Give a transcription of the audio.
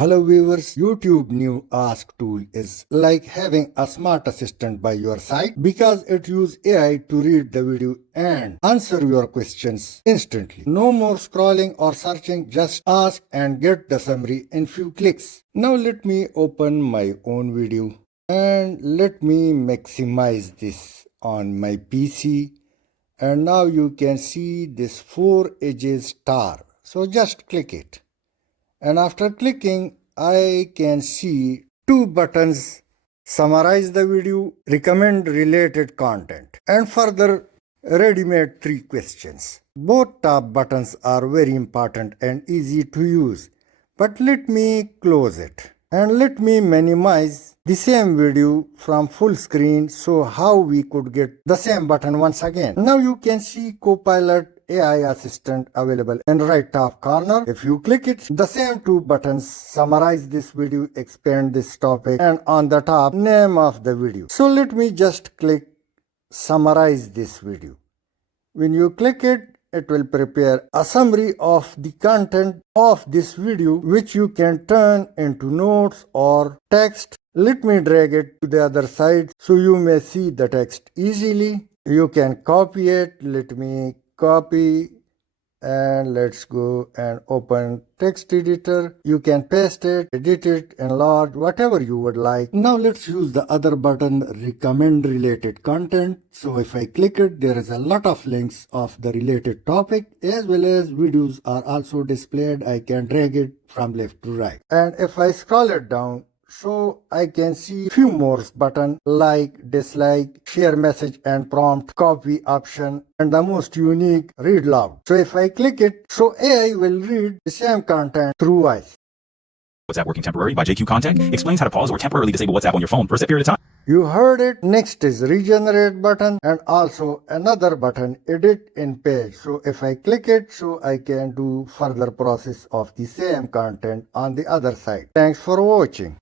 Hello viewers, YouTube new Ask tool is like having a smart assistant by your side because it uses AI to read the video and answer your questions instantly. No more scrolling or searching, just ask and get the summary in few clicks. Now let me open my own video and let me maximize this on my PC, and now you can see this 4 edges star. So just click it. And after clicking, I can see two buttons: summarize the video, recommend related content, and further ready-made 3 questions. Both top buttons are very important and easy to use. But let me close it. And let me minimize the same video from full screen, so how we could get the same button once again. Now you can see Copilot AI assistant available in right top corner. If you click it, the same 2 buttons: summarize this video, expand this topic, and on the top, name of the video. So let me just click summarize this video. When you click it, it will prepare a summary of the content of this video, which you can turn into notes or text. Let me drag it to the other side so you may see the text easily. You can copy it. Let me copy, and let's go and open text editor. You can paste it, edit it, enlarge, whatever you would like. Now let's use the other button, recommend related content. So if I click it, there is a lot of links of the related topic, as well as videos are also displayed. I can drag it from left to right. And if I scroll it down, so I can see few more buttons like dislike, share message and prompt, copy option, and the most unique, read loud. So if I click it, so AI will read the same content through voice. WhatsApp Working Temporary by JQ Contact explains how to pause or temporarily disable WhatsApp on your phone for a set period of time. You heard it. Next is regenerate button, and also another button, edit in page. So if I click it, so I can do further process of the same content on the other side. Thanks for watching.